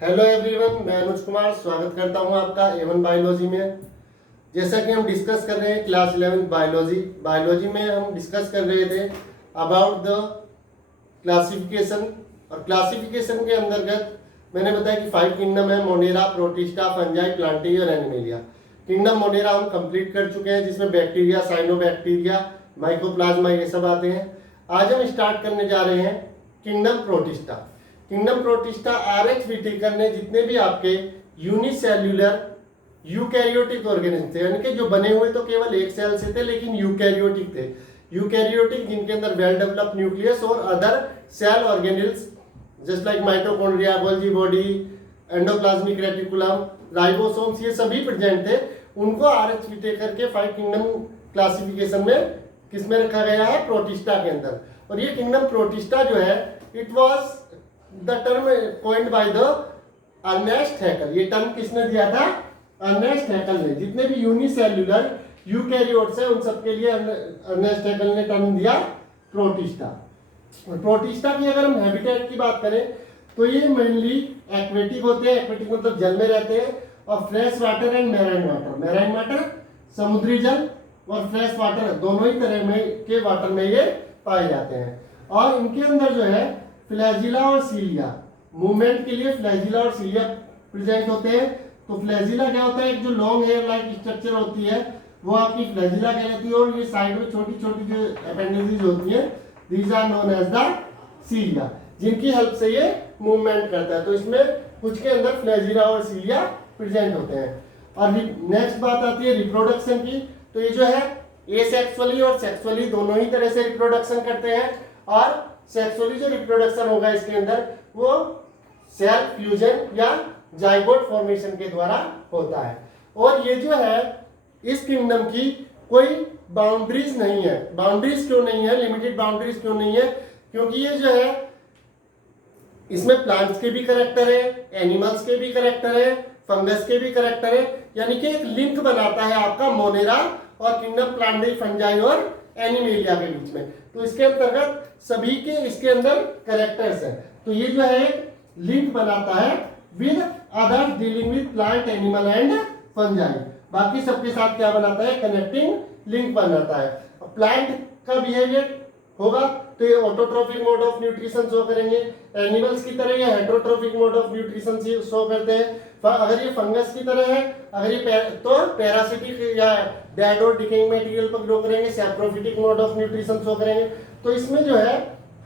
Hello everyone, मैं अनुज कुमार स्वागत करता हूं आपका एवन बायोलॉजी में। जैसा कि हम डिस्कस कर रहे हैं क्लास 11 बायोलॉजी में हम डिस्कस कर रहे थे अबाउट द क्लासिफिकेशन। और क्लासिफिकेशन के अंतर्गत मैंने बताया कि 5 किंगडम है: मोनेरा, प्रोटिस्टा, फंजाई, प्लांटी और एनिमेलिया। किंगडम मोनेरा हम कंप्लीट कर चुके हैं, जिसमें बैक्टीरिया, साइनोबैक्टीरिया, माइकोप्लाज्मा ये सब आते हैं। आज हम स्टार्ट करने जा रहे हैं kingdom Protista. Kingdom Protista R H. Whittaker ने जितने भी आपके यूनिसेल्युलर यूकैरियोटिक ऑर्गेनिज्म थे, यानी कि जो बने हुए तो केवल एक सेल से थे लेकिन यूकैरियोटिक थे, यूकैरियोटिक जिनके अंदर वेल डेवलप्ड न्यूक्लियस और other cell organelles just like mitochondria, Golgi body, endoplasmic reticulum, ribosomes, ये सभी प्रेजेंट थे। उनको आर.एच. व्हिटेकर के 5 किंगडम क्लासिफिकेशन में किसमें रखा गया है? प्रोटिस्टा के अंदर। और ये किंगडम प्रोटिस्टा जो है, it was the term coined by the Ernest Haeckel. ये टर्म किसने दिया था? अर्नेस्ट हैकल ने। जितने भी यूनिसेल्युलर यूकैरियोट्स है उन सबके लिए अर्नेस्ट हैकल ने टर्म दिया प्रोटिस्टा। और प्रोटिस्टा की अगर हम हैबिटेट की बात करें तो ये मेनली एक्वेटिक होते हैं। एक्वेटिक मतलब जल में रहते हैं, और fresh water and marine water. Marine water समुद्री जल और फ्रेश वाटर दोनों ही तरह में के वाटर में ये पाए जाते हैं। और इनके अंदर जो है फ्लैजिला और सीलिया, मूवमेंट के लिए फ्लैजिला और सीलिया प्रेजेंट होते हैं। तो फ्लैजिला क्या होता है? एक जो लॉन्ग हेयर लाइक स्ट्रक्चर होती है वो आपकी फ्लैजिला कहलाती है, और ये साइड में छोटी छोटी जो अपेंडिसेस होती है, these are known as the cilia, जिनकी हेल्प से ये मूवमेंट करता है। तो इसमें कुछ के अंदर फ्लैजिला और सीलिया प्रेजेंट होते हैं। और नेक्स्ट बात आती है रिप्रोडक्शन की। तो ये जो है एसेक्सुअली और सेक्सुअली दोनों ही तरह से रिप्रोडक्शन करते हैं। और सेक्सुअली जो रिप्रोडक्शन होगा इसके अंदर वो सेल फ्यूजन या जाइगोट फॉर्मेशन के द्वारा होता है। और ये जो है इस किंगडम की कोई बाउंड्रीज नहीं है। बाउंड्रीज क्यों नहीं है? लिमिटेड बाउंड्रीज क्यों नहीं है? क्योंकि ये जो है इसमें प्लांट्स के भी करेक्टर है, एनिमल्स के भी करेक्टर है, फंगस के भी करेक्टर है, यानी कि एक लिंक बनाता है आपका मोनेरा और किंगडम प्लांटी, फंजाई और एनिमेलिया के बीच में। तो इसके अंतर्गत सभी के इसके अंदर करेक्टर्स हैं। तो ये जो है लिंक बनाता है with other dealing with plant, animal and fungi. बाकी सबके साथ क्या बनाता है? कनेक्टिंग लिंक बनाता है। प्लांट का बिहेवियर होगा तो ये autotrophic mode of nutrition show करेंगे, एनिमल्स की तरह ये heterotrophic mode of nutrition show करते हैं। अगर ये फंगस की तरह है, अगर ये तो पैरासिटिक या डेड और डिकेइंग मटेरियल पर ग्रो करेंगे, saprophytic mode of nutrition show करेंगे। तो इसमें जो है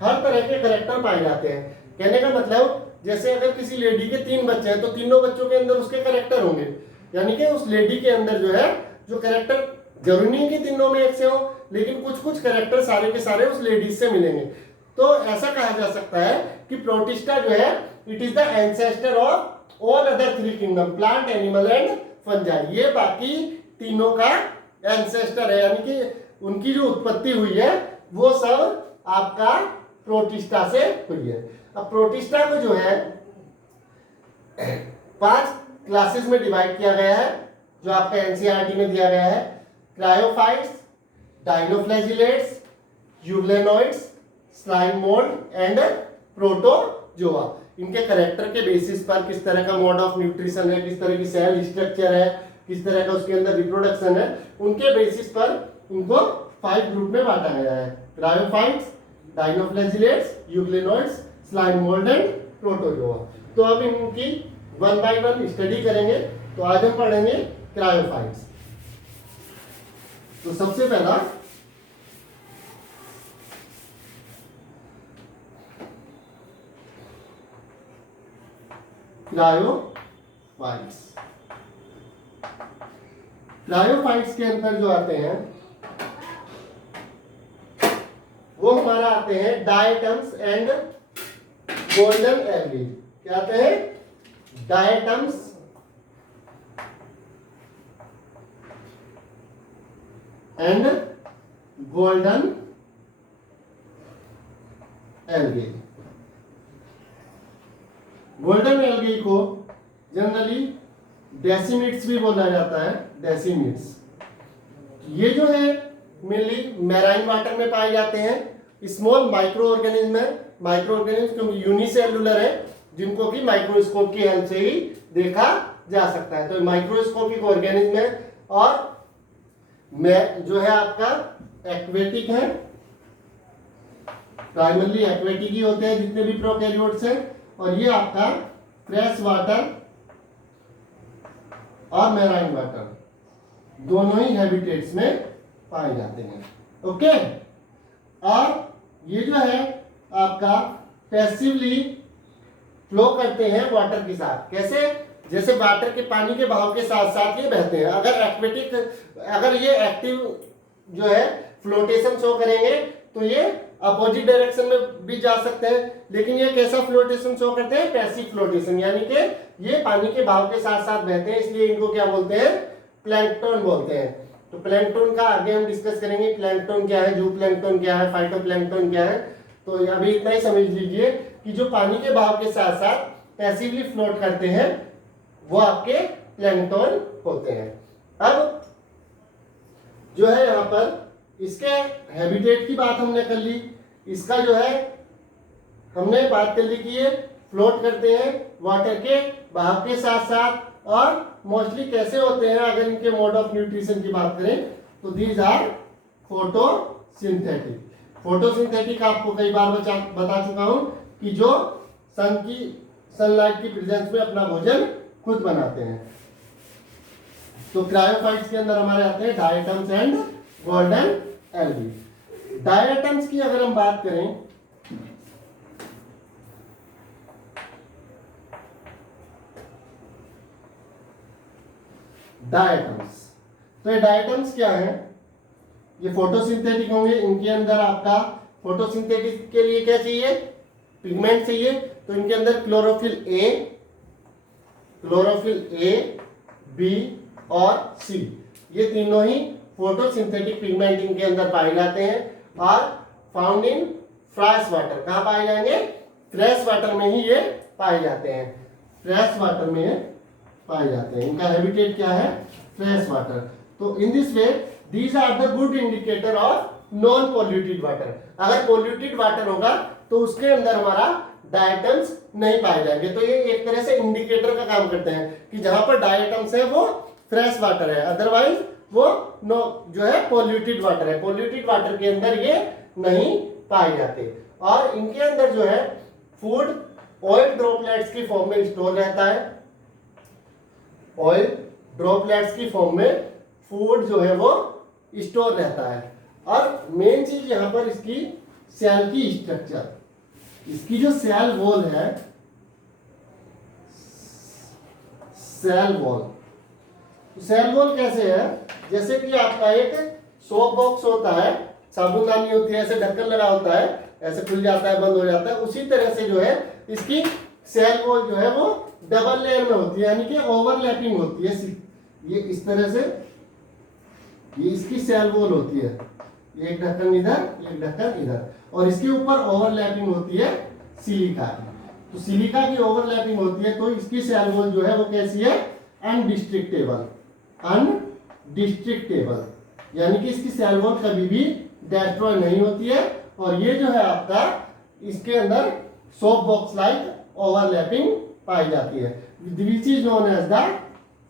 हर तरह के करेक्टर पाए जाते हैं। कहने का मतलब जैसे अगर किसी लेडी के 3 बच्चे हैं तो तीनों बच्चों के अंदर उसके करेक्टर होंगे, यानी कि उस लेडी के अंदर जो है जो करेक्टर, जरूरी नहीं कि तीनों में एक से हो, लेकिन कुछ कुछ करेक्टर सारे के सारे उस लेडीज से मिलेंगे। तो ऐसा कहा जा सकता है कि प्रोटिस्टा जो है it is the ancestor of all other 3 kingdom, plant, animal and fungi. ये बाकी तीनों का एंसेस्टर है, यानी कि उनकी जो उत्पत्ति हुई है वो सब आपका प्रोटिस्टा से हुई है। अब प्रोटिस्टा को जो है 5 क्लासेस में डिवाइड किया गया है, जो आपका एनसीईआरटी में दिया गया है। Chrysophytes, dinoflagellates, euglenoids, slime mould and protozoa. इनके करेक्टर के बेसिस पर किस तरह का मोड ऑफ न्यूट्रिशन है, किस तरह की सेल स्ट्रक्चर है, किस तरह का उसके अंदर रिप्रोडक्शन है, उनके बेसिस पर इनको 5 ग्रुप में बांटा गया है। Chrysophytes, dinoflagellates, euglenoids, slime mould and protozoa. तो अब इनकी 1 बाय 1 स्टडी करेंगे। तो आज हम पढ़ेंगे क्रायोफाइट्स। तो सबसे पहला क्रायोफाइट्स। क्रायोफाइट्स के अंदर जो आते हैं वो हमारा आते हैं डायटम्स एंड गोल्डन एल्गी। क्या आते हैं? Diatoms and golden algae. Golden algae को जनरली डेसिमिट्स भी बोला जाता है, डेसिमिट्स। ये जो है मेनली मैराइन वाटर में पाए जाते हैं। स्मॉल माइक्रो ऑर्गेनिज्म है, माइक्रो ऑर्गेनिज्म क्योंकि यूनिसेल्युलर है, जिनको कि माइक्रोस्कोप की हेल्प से ही देखा जा सकता है। तो माइक्रोस्कोपिक ऑर्गेनिज्म है और मैं जो है आपका एक्वेटिक है, प्राइमरली एक्वेटिक ही होते हैं जितने भी प्रोकैरियोट्स हैं, और ये आपका फ्रेश वाटर और मैराइन वाटर दोनों ही हैबिटेट्स में पाए जाते हैं। ओके, और ये जो है आपका पैसिवली फ्लो करते हैं वाटर के साथ। कैसे? जैसे वाटर के पानी के बहाव के साथ साथ ये बहते हैं। अगर ये एक्टिव जो है फ्लोटेशन शो करेंगे तो ये अपोजिट डायरेक्शन में भी जा सकते हैं, लेकिन ये कैसा फ्लोटेशन शो करते हैं? पैसिव फ्लोटेशन, यानी कि ये पानी के बहाव के साथ साथ बहते हैं, इसलिए इनको क्या बोलते हैं? प्लैंकटन बोलते हैं। तो प्लैंकटन का आगे हम डिस्कस करेंगे, प्लैंकटन क्या है, जू प्लैंकटन क्या है, फाइटोप्लैंकटन क्या है। तो अभी इतना ही समझ लीजिए कि जो पानी के बहाव के साथ साथ पैसिवली फ्लोट करते हैं वो आपके प्लैंकटन होते हैं। अब जो है यहाँ पर इसके हैबिटेट की बात हमने कर ली, इसका जो है हमने बात कर ली कि ये फ्लोट करते हैं वाटर के बहाव के साथ साथ, और मोस्टली कैसे होते हैं अगर इनके मोड ऑफ न्यूट्रिशन की बात करें तो दीज आर फोटोसिंथेटिक। फोटोसिंथेटिक आपको कई बार बता चुका हूं कि जो सनलाइट की प्रेजेंस में अपना भोजन खुद बनाते हैं। तो क्रायोफाइट्स के अंदर हमारे आते हैं diatoms and golden algae. Diatoms की अगर हम बात करें डायटम्स, तो ये डायटम्स क्या है? ये फोटोसिंथेटिक होंगे, इनके अंदर आपका फोटोसिंथेटिक के लिए क्या चाहिए? पिगमेंट चाहिए। तो इनके अंदर क्लोरोफिल ए, बी और सी, ये तीनों ही फोटोसिंथेटिक पिगमेंट इनके अंदर पाए जाते हैं और फाउंड इन फ्रेश वाटर। कहाँ पाए जाएंगे? फ्रेश वाटर में ही ये पाए जाते हैं, फ्रेश वाटर में पाए जाते हैं। इनका हैबिटेट क्या है? Fresh water. तो in this way these are the good indicator of non polluted water. अगर पोल्यूटेड वाटर होगा तो उसके अंदर हमारा डायटम्स नहीं पाए जाएंगे। तो ये एक तरह से इंडिकेटर का काम करते हैं कि जहां पर डायटम्स है वो फ्रेश वाटर है, अदरवाइज वो जो है पोल्यूटेड वाटर है। पोल्यूटेड वाटर के अंदर ये नहीं पाए जाते। और इनके अंदर जो है फूड ऑयल ड्रॉपलेट्स की फॉर्म में स्टोर रहता है। ऑयल ड्रॉपलेट्स की फॉर्म में फूड जो है वो स्टोर रहता है। और मेन चीज यहां पर इसकी सेल की स्ट्रक्चर, इसकी जो सेल वॉल है, सेल वॉल, सेल वॉल कैसे है? जैसे कि आपका एक सोप बॉक्स होता है, साबुनदानी होती है, ऐसे ढक्कन लगा होता है, ऐसे खुल जाता है, बंद हो जाता है, उसी तरह से जो है इसकी सेल वॉल जो है वो डबल लेयर में होती है, यानी कि ओवरलैपिंग होती है। ये इस तरह से ये इसकी सेल वॉल होती है, एक ढक्कन इधर, एक ढक्कन इधर, और इसके ऊपर ओवरलैपिंग होती है सिलिका की। तो सिलिका की ओवरलैपिंग होती है, तो इसकी सेल वॉल जो है वो कैसी है? अनडिस्ट्रिक्टेबल, अनडिस्ट्रिक्टेबल, यानी कि इसकी सेल वॉल कभी भी डिस्ट्रॉय नहीं होती है। और ये जो है आपका इसके अंदर सोप बॉक्स लाइक ओवरलैपिंग पाई जाती है, which is known as the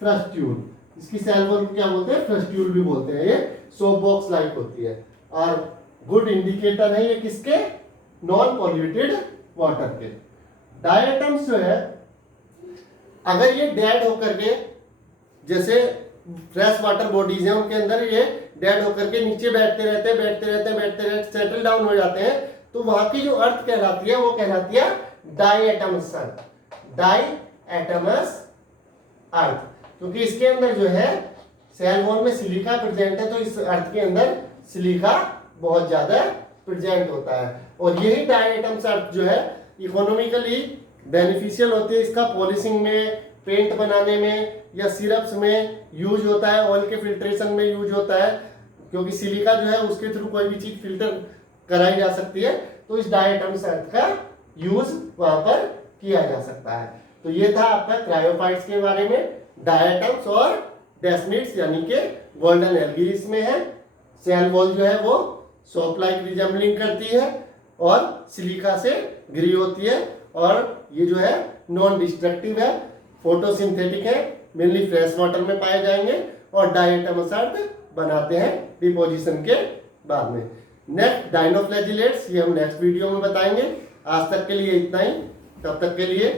frustule. इसकी सेल वॉल क्या बोलते हैं? फ्रस्ट्यूल भी बोलते हैं। ये सोप बॉक्स लाइक होती है और गुड इंडिकेटर है ये किसके? नॉन पॉल्यूटेड वाटर के। डायटम्स जो है अगर ये डेड होकर के, जैसे फ्रेश वाटर बॉडीज हैं उनके अंदर ये डेड होकर के नीचे बैठते रहते सेटल डाउन हो जाते हैं, तो वहां की जो अर्थ कहलाती है वो कहलाती है डायटमस अर्थ, डायटमस अर्थ। क्योंकि इसके अंदर जो है सेल वॉल में सिलिका प्रेजेंट है, तो इस अर्थ के अंदर सिलिका बहुत ज्यादा प्रेजेंट होता है। और यही डायटम्स अर्थ जो है इकोनॉमिकली बेनिफिशियल होती है। इसका पॉलिशिंग में, पेंट बनाने में या सिरप्स में यूज होता है, ऑयल के फिल्ट्रेशन में यूज होता है, क्योंकि सिलिका जो है उसके थ्रू कोई भी चीज फिल्टर कराई जा सकती है। तो इस डायटम्स अर्थ का यूज वहां पर किया जा सकता है। तो ये था आपका क्रायोफाइट्स के बारे में। डायटम्स और डेस्मिड्स यानी कि गोल्डन एल्गी इसमें है। सेल वॉल जो है वो सोप लाइक रिजेंबलिंग करती है और सिलिका से घिरी होती है, और ये जो है नॉन डिस्ट्रक्टिव है, फोटोसिंथेटिक है, मेनली फ्रेश वाटर में पाए जाएंगे और डायटमस अर्थ बनाते हैं डिपोजिशन के बाद में। नेक्स्ट डायनोफ्लैजिलेट्स, ये हम नेक्स्ट वीडियो में बताएंगे। आज तक के लिए इतना ही। तब तक के लिए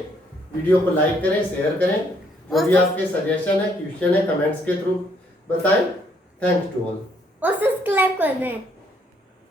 वीडियो को लाइक करें, शेयर करें, जो भी आपके सजेशन है, क्वेश्चन है, कमेंट्स के थ्रू बताएं। थैंक्स टू ऑल और सब्सक्राइब कर दें।